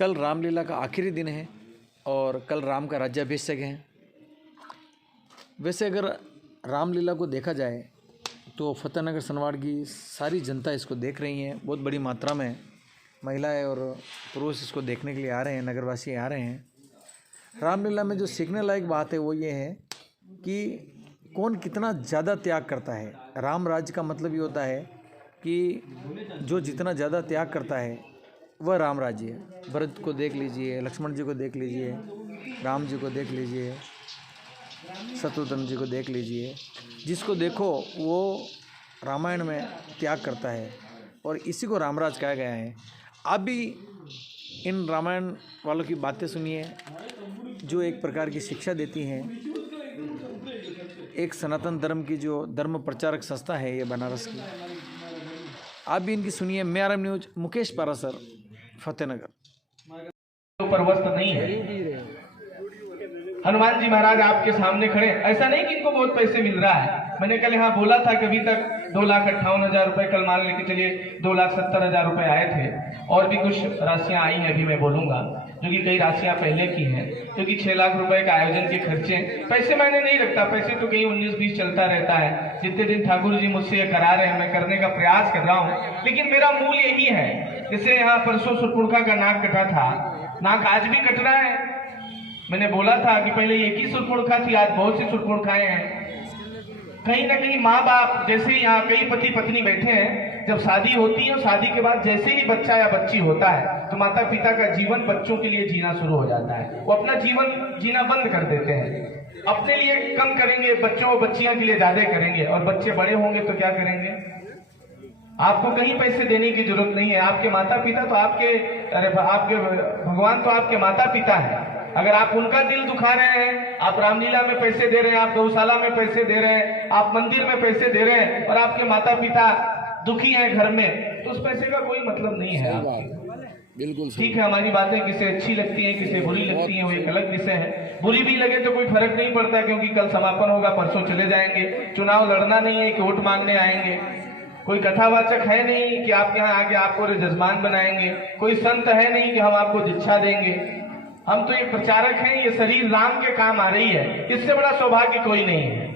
कल रामलीला का आखिरी दिन है और कल राम का राज्याभिषेक है। वैसे अगर रामलीला को देखा जाए तो फतेहनगर सनवाड़ की सारी जनता इसको देख रही है। बहुत बड़ी मात्रा में महिलाएं और पुरुष इसको देखने के लिए आ रहे हैं, नगरवासी आ रहे हैं। रामलीला में जो सीखने लायक बात है वो ये है कि कौन कितना ज़्यादा त्याग करता है। राम राज्य का मतलब ये होता है कि जो जितना ज़्यादा त्याग करता है वह राम राज्य है। भरत को देख लीजिए, लक्ष्मण जी को देख लीजिए, राम जी को देख लीजिए, शत्रुघ्न जी को देख लीजिए। जिसको देखो वो रामायण में त्याग करता है और इसी को रामराज कहा गया है। आप भी इन रामायण वालों की बातें सुनिए जो एक प्रकार की शिक्षा देती हैं। एक सनातन धर्म की जो धर्म प्रचारक संस्था है ये बनारस की, आप भी इनकी सुनिए। मेआरएम न्यूज, मुकेश पारासर, फतेहनगर। ऊपर वस्त्र नहीं है। हनुमान जी महाराज आपके सामने खड़े। ऐसा नहीं कि इनको बहुत पैसे मिल रहा है। मैंने कल यहाँ बोला था कि अभी तक 2,58,000 रुपए, कल मान लेके चलिए 2,70,000 रुपए आए थे और भी कुछ राशियां आई हैं, अभी मैं बोलूंगा, जो कि कई राशियां पहले की हैं, क्योंकि 6 लाख रुपए का आयोजन के खर्चे। पैसे मैंने नहीं रखता, पैसे तो कहीं 19-20 चलता रहता है। जितने दिन ठाकुर जी मुझसे ये करा रहे हैं मैं करने का प्रयास कर रहा हूँ, लेकिन मेरा मूल यही है। जैसे यहाँ परसों सुरपुरखा का नाक कटा था, नाक आज भी कट रहा है। मैंने बोला था कि पहले एक ही सुरपुरखा थी, आज बहुत सी सुरपुरखाएं हैं। कहीं ना कहीं माँ बाप, जैसे यहाँ कई पति पत्नी बैठे हैं, जब शादी होती है और शादी के बाद जैसे ही बच्चा या बच्ची होता है तो माता पिता का जीवन बच्चों के लिए जीना शुरू हो जाता है। वो अपना जीवन जीना बंद कर देते हैं, अपने लिए कम करेंगे, बच्चों और बच्चियों के लिए ज्यादा करेंगे, और बच्चे बड़े होंगे तो क्या करेंगे। आपको कहीं पैसे देने की जरूरत नहीं है। आपके माता पिता तो आपके भगवान तो आपके माता पिता है। अगर आप उनका दिल दुखा रहे हैं, आप रामलीला में पैसे दे रहे हैं, आप गौशाला में पैसे दे रहे हैं, आप मंदिर में पैसे दे रहे हैं और आपके माता पिता दुखी हैं घर में, तो उस पैसे का कोई मतलब नहीं है आपके। बिल्कुल ठीक है, हमारी बातें किसे अच्छी लगती हैं, किसे बुरी लगती हैं, वो एक अलग विषय है। बुरी भी लगे तो कोई फर्क नहीं पड़ता, क्योंकि कल समापन होगा, परसों चले जाएंगे। चुनाव लड़ना नहीं है कि वोट मांगने आएंगे। कोई कथावाचक है नहीं कि आप यहाँ आके आपको जजमान बनाएंगे। कोई संत है नहीं कि हम आपको दीक्षा देंगे। हम तो ये प्रचारक हैं। ये शरीर राम के काम आ रही है, इससे बड़ा सौभाग्य कोई नहीं है।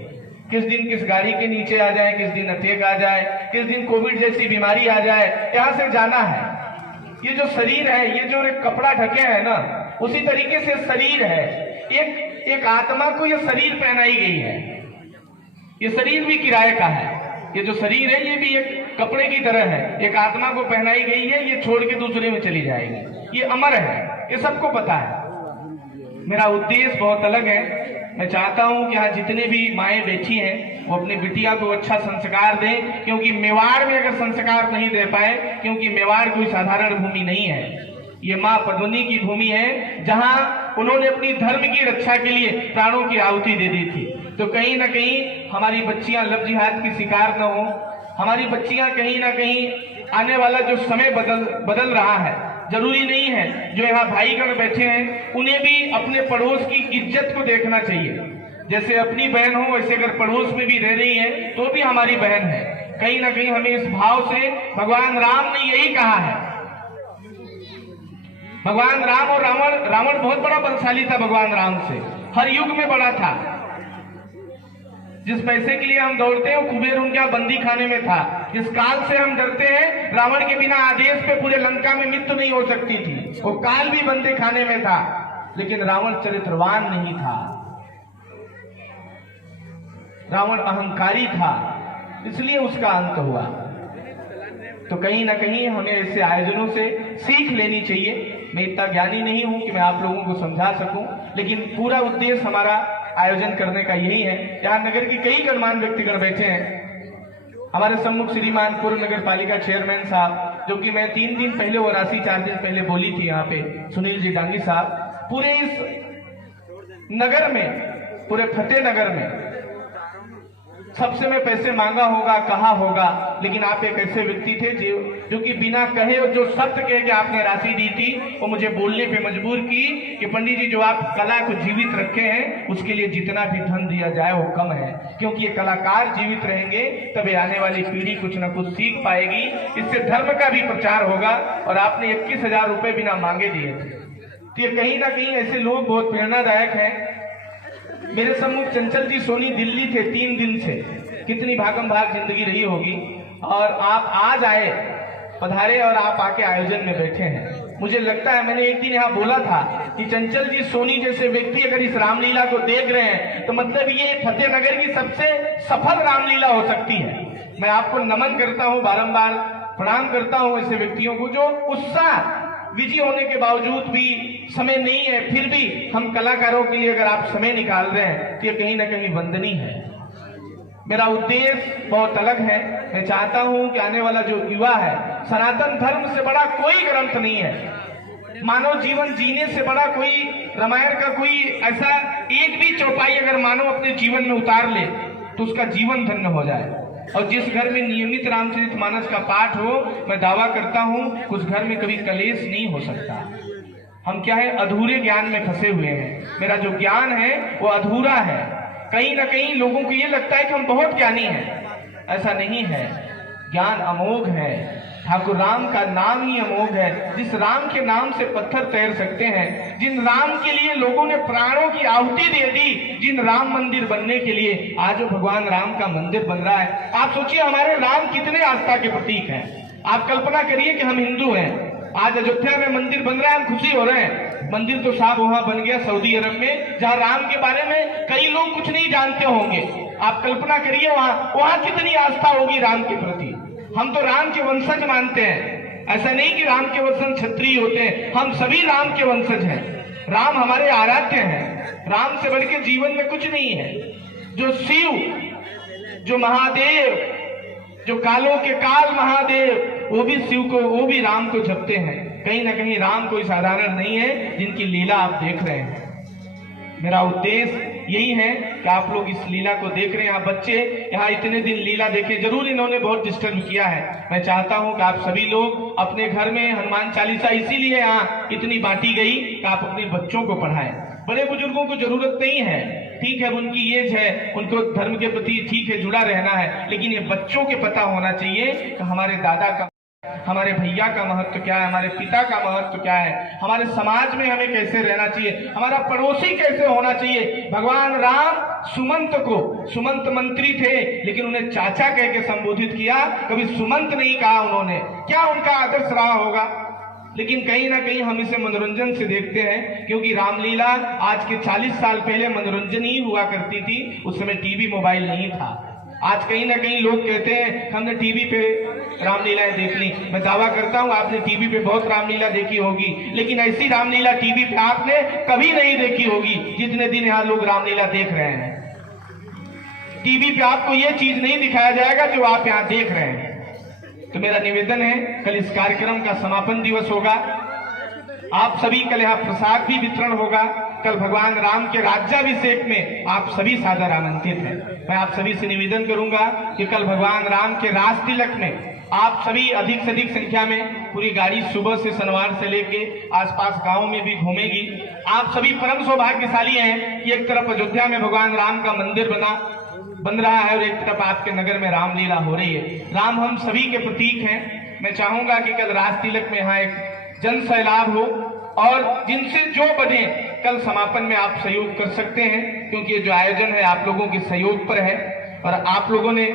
किस दिन किस गाड़ी के नीचे आ जाए, किस दिन अटैक आ जाए, किस दिन कोविड जैसी बीमारी आ जाए, यहाँ से जाना है। ये जो शरीर है, ये जो एक कपड़ा ढके है ना, उसी तरीके से शरीर है। एक आत्मा को ये शरीर पहनाई गई है। ये शरीर भी किराए का है। ये जो शरीर है ये भी एक कपड़े की तरह है, एक आत्मा को पहनाई गई है। ये छोड़ के दूसरे में चली जाएगी। ये अमर है, ये सबको पता है। मेरा उद्देश्य बहुत अलग है। मैं चाहता हूं कि यहाँ जितने भी माएँ बैठी हैं वो अपनी बिटिया को अच्छा संस्कार दें, क्योंकि मेवाड़ में अगर संस्कार नहीं दे पाए, क्योंकि मेवाड़ कोई साधारण भूमि नहीं है। ये माँ पद्मिनी की भूमि है, जहां उन्होंने अपनी धर्म की रक्षा के लिए प्राणों की आहुति दे दी थी। तो कहीं ना कहीं हमारी बच्चियां लव जिहाद की शिकार न हो। हमारी बच्चियां कहीं ना कहीं आने वाला जो समय बदल रहा है, जरूरी नहीं है जो यहाँ भाईगण बैठे हैं उन्हें भी अपने पड़ोस की इज्जत को देखना चाहिए। जैसे अपनी बहन हो वैसे अगर पड़ोस में भी रह रही है तो भी हमारी बहन है। कहीं ना कहीं हमें इस भाव से, भगवान राम ने यही कहा है। भगवान राम और रावण बहुत बड़ा बलशाली था। भगवान राम से हर युग में बड़ा था। जिस पैसे के लिए हम दौड़ते हैं वो कुबेर उनके बंदी खाने में था। जिस काल से हम डरते हैं, रावण के बिना आदेश पे पूरे लंका में मृत्यु नहीं हो सकती थी। वो काल भी बंदी खाने में था, लेकिन रावण चरित्रवान नहीं था। रावण अहंकारी था, इसलिए उसका अंत हुआ। तो कहीं ना कहीं हमें ऐसे आयोजनों से सीख लेनी चाहिए। मैं इतना ज्ञानी नहीं हूं कि मैं आप लोगों को समझा सकूं, लेकिन पूरा उद्देश्य हमारा आयोजन करने का यही है। यहाँ नगर की कई गणमान्य व्यक्तिगण बैठे हैं। हमारे सम्मुख श्रीमान पूर्व नगर पालिका चेयरमैन साहब, जो कि मैं 3 दिन पहले वो राशि 4 दिन पहले बोली थी यहाँ पे, सुनील जी डांगी साहब, पूरे इस नगर में, पूरे फतेहनगर में सबसे मैं पैसे मांगा होगा, कहा होगा, लेकिन आप एक ऐसे व्यक्ति थे जो कि बिना कहे और जो सत्य कहे कि आपने राशि दी थी, वो मुझे बोलने पे मजबूर की कि पंडित जी जो आप कला को जीवित रखे हैं उसके लिए जितना भी धन दिया जाए वो कम है, क्योंकि ये कलाकार जीवित रहेंगे तभी आने वाली पीढ़ी कुछ न कुछ सीख पाएगी, इससे धर्म का भी प्रचार होगा। और आपने 21,000 रुपए बिना मांगे दिए थे। तो ये कहीं ना कहीं ऐसे लोग बहुत प्रेरणादायक हैं। मेरे सम्मुख चंचल जी सोनी दिल्ली थे 3 दिन से, कितनी भागम भाग जिंदगी रही होगी, और आप आज आए, पधारे और आप आके आयोजन में बैठे हैं। मुझे लगता है मैंने एक दिन यहाँ बोला था कि चंचल जी सोनी जैसे व्यक्ति अगर इस रामलीला को देख रहे हैं तो मतलब ये फतेहनगर की सबसे सफल रामलीला हो सकती है। मैं आपको नमन करता हूँ, बारंबार प्रणाम करता हूँ ऐसे व्यक्तियों को जो उत्साह बिजी होने के बावजूद भी, समय नहीं है फिर भी हम कलाकारों के लिए अगर आप समय निकाल रहे हैं तो ये कहीं ना कहीं वंदनीय है। मेरा उद्देश्य बहुत अलग है। मैं चाहता हूं कि आने वाला जो युवा है, सनातन धर्म से बड़ा कोई ग्रंथ नहीं है, मानव जीवन जीने से बड़ा कोई रामायण का कोई ऐसा एक भी चौपाई अगर मानव अपने जीवन में उतार ले तो उसका जीवन धन्य हो जाए। और जिस घर में नियमित रामचरितमानस का पाठ हो, मैं दावा करता हूं उस घर में कभी कलेश नहीं हो सकता। हम क्या है, अधूरे ज्ञान में फंसे हुए हैं। मेरा जो ज्ञान है वो अधूरा है। कहीं ना कहीं लोगों को ये लगता है कि हम बहुत ज्ञानी हैं, ऐसा नहीं है। ज्ञान अमोघ है, ठाकुर राम का नाम ही अमोघ है। जिस राम के नाम से पत्थर तैर सकते हैं, जिन राम के लिए लोगों ने प्राणों की आहुति दे दी, जिन राम मंदिर बनने के लिए आज जो भगवान राम का मंदिर बन रहा है, आप सोचिए हमारे राम कितने आस्था के प्रतीक हैं। आप कल्पना करिए कि हम हिंदू हैं, आज अयोध्या में मंदिर बन रहा है, हम खुशी हो रहे हैं। मंदिर तो साहब वहां बन गया सऊदी अरब में, जहां राम के बारे में कई लोग कुछ नहीं जानते होंगे। आप कल्पना करिए वहां कितनी आस्था होगी राम के प्रति। हम तो राम के वंशज मानते हैं, ऐसा नहीं कि राम के वंशज क्षत्रिय होते हैं, हम सभी राम के वंशज हैं। राम हमारे आराध्य हैं, राम से बढ़ के जीवन में कुछ नहीं है। जो शिव, जो महादेव, जो कालों के काल महादेव, वो भी शिव को, वो भी राम को जपते हैं। कहीं ना कहीं राम कोई साधारण नहीं है जिनकी लीला आप देख रहे हैं। मेरा उद्देश्य यही है कि आप लोग इस लीला को देख रहे हैं। यहाँ बच्चे यहाँ इतने दिन लीला देखे, जरूर इन्होंने बहुत डिस्टर्ब किया है। मैं चाहता हूं कि आप सभी लोग अपने घर में हनुमान चालीसा इसीलिए यहाँ इतनी बांटी गई कि आप अपने बच्चों को पढ़ाएं। बड़े बुजुर्गों को जरूरत नहीं है, ठीक है उनकी एज है, उनको धर्म के प्रति ठीक है जुड़ा रहना है, लेकिन ये बच्चों के पता होना चाहिए कि हमारे दादा का, हमारे भैया का महत्व क्या है, हमारे पिता का महत्व क्या है, हमारे समाज में हमें कैसे रहना चाहिए, हमारा पड़ोसी कैसे होना चाहिए। भगवान राम सुमंत को, सुमंत मंत्री थे लेकिन उन्हें चाचा कह के संबोधित किया, कभी सुमंत नहीं कहा उन्होंने। क्या उनका आदर्श रहा होगा। लेकिन कहीं ना कहीं हम इसे मनोरंजन से देखते हैं, क्योंकि रामलीला आज के 40 साल पहले मनोरंजन ही हुआ करती थी। उस समय टीवी मोबाइल नहीं था। आज कहीं ना कहीं लोग कहते हैं हमने टीवी पे रामलीलाएं देख ली। मैं दावा करता हूं आपने टीवी पे बहुत रामलीला देखी होगी, लेकिन ऐसी रामलीला टीवी पे आपने कभी नहीं देखी होगी जितने दिन यहाँ लोग रामलीला देख रहे हैं। टीवी पे आपको ये चीज नहीं दिखाया जाएगा जो आप यहाँ देख रहे हैं। तो मेरा निवेदन है, कल इस कार्यक्रम का समापन दिवस होगा, आप सभी कल यहाँ प्रसाद भी वितरण होगा। कल भगवान राम के राज्याभिषेक में आप सभी सादर आमंत्रित हैं। मैं आप सभी से निवेदन करूंगा कि कल भगवान राम के राज तिलक में आप सभी अधिक से अधिक संख्या में, पूरी गाड़ी सुबह से शनिवार से लेके आसपास गांव में भी घूमेगी। आप सभी परम सौभाग्यशाली हैं कि एक तरफ अयोध्या में भगवान राम का मंदिर बन रहा है और एक तरफ आपके नगर में रामलीला हो रही है। राम हम सभी के प्रतीक हैं। मैं चाहूंगा कि कल राज तिलक में यहाँ एक जन सैलाब हो और जिनसे जो बने कल समापन में आप सहयोग कर सकते हैं, क्योंकि ये जो आयोजन है आप लोगों के सहयोग पर है और आप लोगों ने